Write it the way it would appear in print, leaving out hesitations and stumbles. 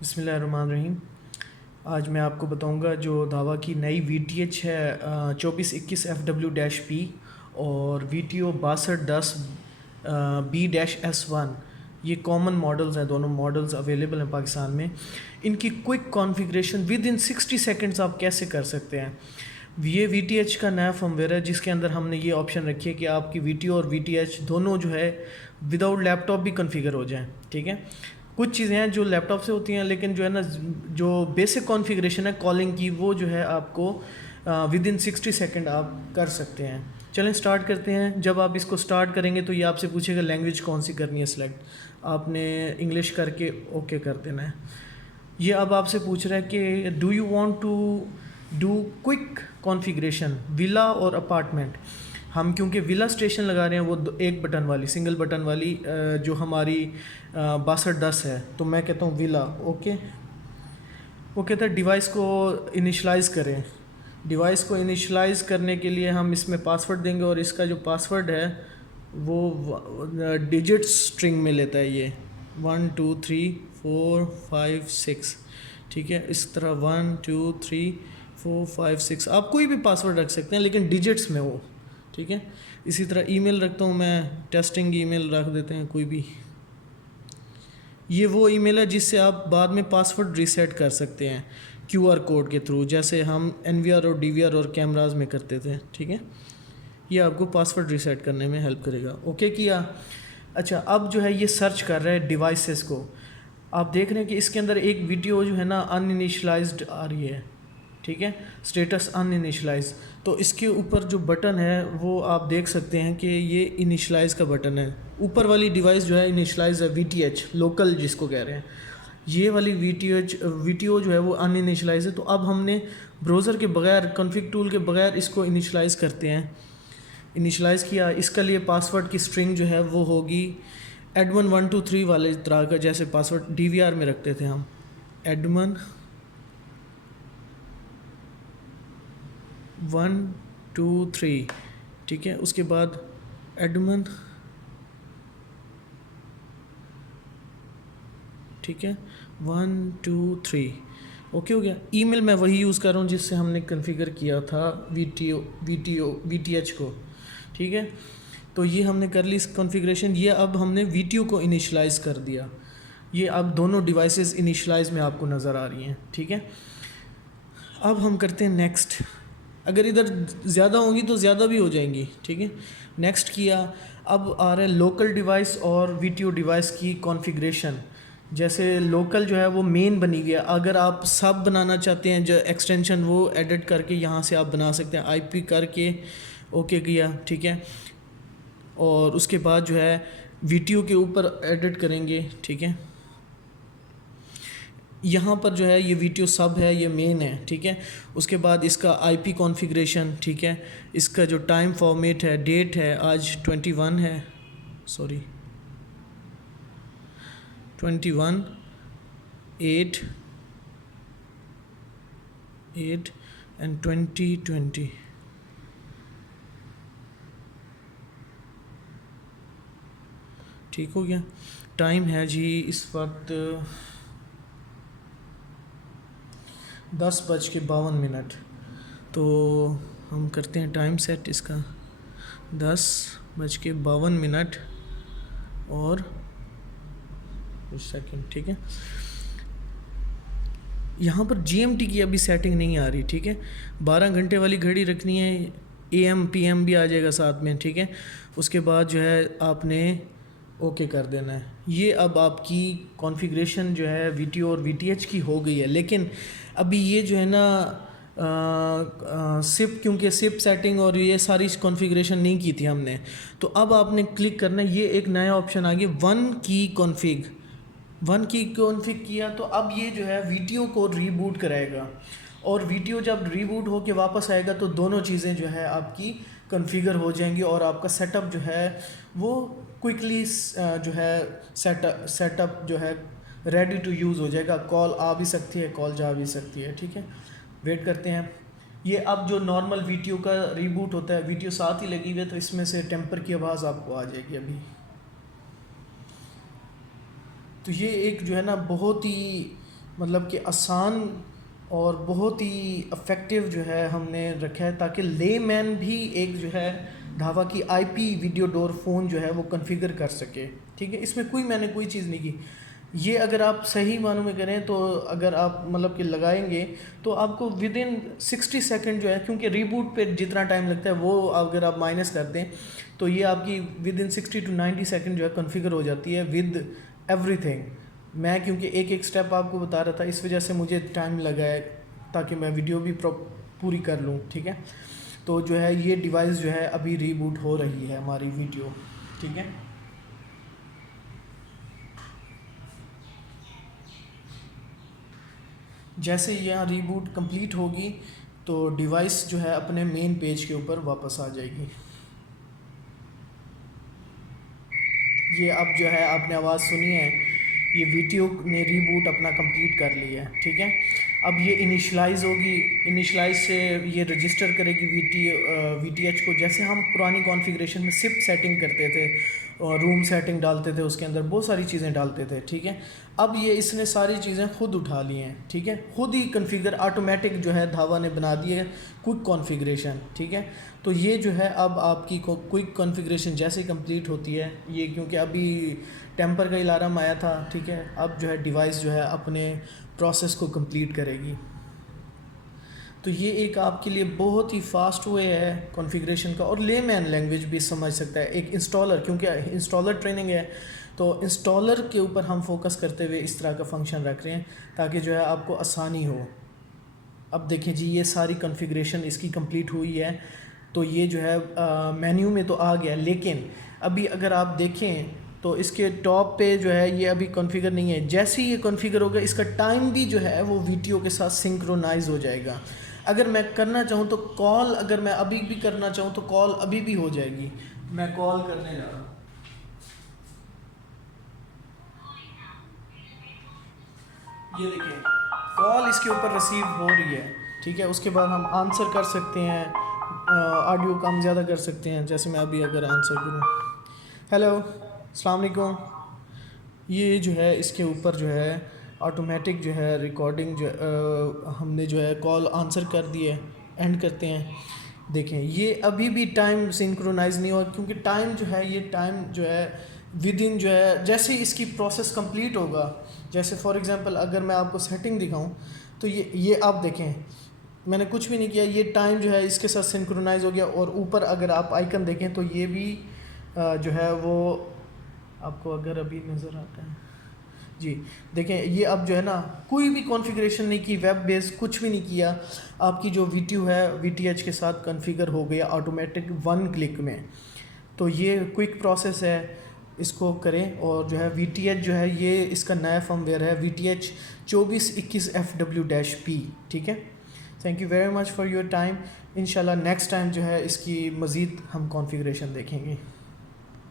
बिस्मिल्लाहिर्रहमानिर्रहीम। आज मैं आपको बताऊंगा जो दावा की नई VTH है 2421 FW-P और VTO 6210 B-S1। ये कॉमन मॉडल्स हैं, दोनों मॉडल्स अवेलेबल हैं पाकिस्तान में। इनकी quick configuration with in 60 seconds आप कैसे कर सकते हैं। ये VTH का नया फर्मवेयर है जिसके अंदर हमने ये ऑप्शन रखी है कि आपकी VTO और VTH दोनों जो है विदाउट लैपटॉप भी कॉन्फ़िगर हो जाएं। ठीक है, कुछ चीज़ें हैं जो लैपटॉप से होती हैं, लेकिन जो है ना, जो बेसिक कॉन्फ़िगरेशन है कॉलिंग की, वो जो है आपको विद इन 60 सेकंड आप कर सकते हैं। चलें स्टार्ट करते हैं। जब आप इसको स्टार्ट करेंगे तो ये आपसे पूछेगा लैंग्वेज कौन सी करनी है सिलेक्ट। आपने इंग्लिश करके ओके कर देना है। ये अब आपसे पूछ रहा है कि do you want to do quick configuration villa और अपार्टमेंट। हम क्योंकि विला स्टेशन लगा रहे हैं, वो एक बटन वाली, सिंगल बटन वाली जो हमारी 6210 है, तो मैं कहता हूँ विला। ओके, वो कहता है डिवाइस को इनिशलाइज़ करें। डिवाइस को इनिशलाइज़ करने के लिए हम इसमें पासवर्ड देंगे और इसका जो पासवर्ड है वो डिजिट स्ट्रिंग में लेता है। ये 1 2 3 4 5 6, ठीक है। इस तरह 1 2 3 4 5 6 आप कोई भी पासवर्ड रख सकते हैं, लेकिन डिजिट्स में हो, ठीक है। इसी तरह ईमेल रखता हूँ मैं, टेस्टिंग ईमेल रख देते हैं कोई भी। ये वो ईमेल है जिससे आप बाद में पासवर्ड रीसेट कर सकते हैं QR कोड के थ्रू, जैसे हम NVR और DVR और कैमराज में करते थे, ठीक है। ये आपको पासवर्ड रीसेट करने में हेल्प करेगा। ओके किया। अच्छा, अब जो है ये सर्च कर रहा है डिवाइसेस को। आप देख रहे हैं कि इसके अंदर एक वीडियो जो है ना अनइनिशलाइज्ड आ रही है, ठीक है, स्टेटस अनइनिशलाइज। तो इसके ऊपर जो बटन है वो आप देख सकते हैं कि ये इनिशलाइज का बटन है। ऊपर वाली डिवाइस जो है इनिशलाइज है, VTH लोकल जिसको कह रहे हैं। ये वाली VTO जो है वो अनइनिशलाइज है। तो अब हमने ब्राउज़र के बगैर, कॉन्फ़िग टूल के बगैर इसको इनिशलाइज करते हैं। इनिशलाइज़ किया, इसका लिए पासवर्ड की स्ट्रिंग जो है वो होगी एडमन 1 2 3 वाले तरह का, जैसे पासवर्ड DVR में रखते थे हम, एडमन 1 2 3, ठीक है। उसके बाद एडमन, ठीक है, 1 2 3। ओके हो गया। ईमेल मैं वही यूज़ कर रहा हूँ जिससे हमने कॉन्फ़िगर किया था VTH को, ठीक है। तो ये हमने कर ली इस कॉन्फ़िगरेशन। ये अब हमने VTO को इनिशलाइज़ कर दिया। ये अब दोनों डिवाइसेस इनिशलाइज में आपको नज़र आ रही हैं, ठीक है। अब हम करते हैं नेक्स्ट। अगर इधर ज़्यादा होंगी तो ज़्यादा भी हो जाएंगी, ठीक है। नेक्स्ट किया। अब आ रहा है लोकल डिवाइस और VTO डिवाइस की कॉन्फ़िगरेशन। जैसे लोकल जो है वो मेन बनी गया। अगर आप सब बनाना चाहते हैं जो एक्सटेंशन, वो एडिट करके यहाँ से आप बना सकते हैं, IP करके ओके किया, ठीक है। और उसके बाद जो है VTO के ऊपर एडिट करेंगे, ठीक है। यहाँ पर जो है ये VTO सब है, ये मेन है, ठीक है। उसके बाद इसका IP कॉन्फ़िगरेशन, ठीक है। इसका जो टाइम फॉर्मेट है, डेट है, आज 21 है, सॉरी 21 8 8 एंड 2020, ठीक हो गया। टाइम है जी इस वक्त 10:52। तो हम करते हैं टाइम सेट इसका 10:52 और कुछ सेकंड, ठीक है। यहाँ पर GMT की अभी सेटिंग नहीं आ रही, ठीक है। 12 घंटे वाली घड़ी रखनी है, AM PM भी आ जाएगा साथ में, ठीक है। उसके बाद जो है आपने ओके कर देना है। ये अब आपकी कॉन्फ़िगरेशन जो है VTO और VTH की हो गई है। लेकिन अभी ये जो है ना सिप, क्योंकि सिप सेटिंग और ये सारी कॉन्फ़िगरेशन नहीं की थी हमने, तो अब आपने क्लिक करना है। ये एक नया ऑप्शन आ गया, वन की कॉन्फ़िग किया। तो अब ये जो है VTO को रीबूट कराएगा, और VTO जब रीबूट होके वापस आएगा तो दोनों चीज़ें जो है आपकी कॉन्फ़िगर हो जाएंगी और आपका सेटअप जो है वो क्विकली जो है सेटअप जो है रेडी टू यूज़ हो जाएगा। कॉल आ भी सकती है, कॉल जा भी सकती है, ठीक है। वेट करते हैं। ये अब जो नॉर्मल VTO का रीबूट होता है, VTO साथ ही लगी हुई है, तो इसमें से टेम्पर की आवाज़ आपको आ जाएगी अभी। तो ये एक जो है ना बहुत ही मतलब कि आसान और बहुत ही इफ़ेक्टिव जो है हमने रखा है, ताकि लेमैन भी एक जो है धावा की आईपी वीडियो डोर फ़ोन जो है वो कॉन्फ़िगर कर सके। ठीक है, इसमें मैंने कोई चीज़ नहीं की। ये अगर आप सही मानों में करें तो अगर आप मतलब कि लगाएंगे तो आपको विद इन 60 सेकंड जो है, क्योंकि रीबूट पे जितना टाइम लगता है वो अगर आप माइनस कर दें तो ये आपकी विद इन 60 टू 90 सेकंड जो है कॉन्फ़िगर हो जाती है विद एवरीथिंग। मैं क्योंकि एक एक स्टेप आपको बता रहा था, इस वजह से मुझे टाइम लगा है ताकि मैं वीडियो भी पूरी कर लूँ। ठीक है, तो जो है ये डिवाइस जो है अभी रीबूट हो रही है हमारी वीडियो। ठीक है, जैसे यहाँ रीबूट कंप्लीट होगी तो डिवाइस जो है अपने मेन पेज के ऊपर वापस आ जाएगी। ये अब जो है आपने आवाज़ सुनी है, ये वीडियो ने रीबूट अपना कंप्लीट कर लिया है। ठीक है, अब ये इनिशलाइज होगी, इनिशलाइज से ये रजिस्टर करेगी वीटीएच को, जैसे हम पुरानी कॉन्फ़िगरेशन में सिप सेटिंग करते थे और रूम सेटिंग डालते थे, उसके अंदर बहुत सारी चीज़ें डालते थे। ठीक है, अब ये इसने सारी चीज़ें खुद उठा ली हैं। ठीक है, खुद ही कॉन्फ़िगर ऑटोमेटिक जो है धावा ने बना दी है क्विक कॉन्फ़िगरेशन। ठीक है, तो ये जो है अब आपकी क्विक कॉन्फ़िगरेशन जैसे कंप्लीट होती है ये, क्योंकि अभी टेम्पर का अलार्म आया था। ठीक है, अब जो है डिवाइस जो है अपने प्रोसेस को कंप्लीट करेगी। तो ये एक आपके लिए बहुत ही फास्ट वे है कॉन्फ़िगरेशन का, और लेमैन लैंग्वेज भी समझ सकता है एक इंस्टॉलर, क्योंकि इंस्टॉलर ट्रेनिंग है तो इंस्टॉलर के ऊपर हम फोकस करते हुए इस तरह का फंक्शन रख रहे हैं ताकि जो है आपको आसानी हो। अब देखें जी, ये सारी कॉन्फ़िगरेशन इसकी कंप्लीट हुई है, तो ये जो है मेन्यू में तो आ गया, लेकिन अभी अगर आप देखें तो इसके टॉप पे जो है ये अभी कॉन्फ़िगर नहीं है। जैसे ही ये कॉन्फ़िगर होगा इसका टाइम भी जो है वो वीडियो के साथ सिंक्रोनाइज हो जाएगा। अगर मैं करना चाहूँ तो कॉल, अगर मैं अभी भी करना चाहूँ तो कॉल अभी भी हो जाएगी। मैं कॉल करने जा रहा हूँ, ये देखिए कॉल इसके ऊपर रिसीव हो रही है। ठीक है, उसके बाद हम आंसर कर सकते हैं, ऑडियो कम ज़्यादा कर सकते हैं। जैसे मैं अभी अगर आंसर करूँ, हेलो अस्सलाम वालेकुम, ये जो है इसके ऊपर जो है ऑटोमेटिक जो है रिकॉर्डिंग जो हमने जो है कॉल आंसर कर दी है। एंड करते हैं, देखें ये अभी भी टाइम सिंक्रोनाइज़ नहीं हुआ, क्योंकि टाइम जो है ये टाइम जो है विद इन जो है जैसे ही इसकी प्रोसेस कंप्लीट होगा, जैसे फॉर एग्जांपल अगर मैं आपको सेटिंग दिखाऊं तो ये आप देखें मैंने कुछ भी नहीं किया, ये टाइम जो है इसके साथ सिंक्रोनाइज़ हो गया। और ऊपर अगर आप आइकन देखें तो ये भी जो है वो आपको अगर अभी नज़र आता है जी, देखें ये अब जो है ना कोई भी कॉन्फ़िगरेशन नहीं की, वेब बेस कुछ भी नहीं किया, आपकी जो वीडियो है वीटीएच के साथ कॉन्फ़िगर हो गया ऑटोमेटिक 1 क्लिक में। तो ये क्विक प्रोसेस है, इसको करें। और जो है वीटीएच जो है ये इसका नया फर्मवेयर है VTH 2421FW-P। ठीक है, thank you very much for your time. इंशाल्लाह नेक्स्ट टाइम जो है इसकी मज़ीद हम कॉन्फ़िगरेशन देखेंगे।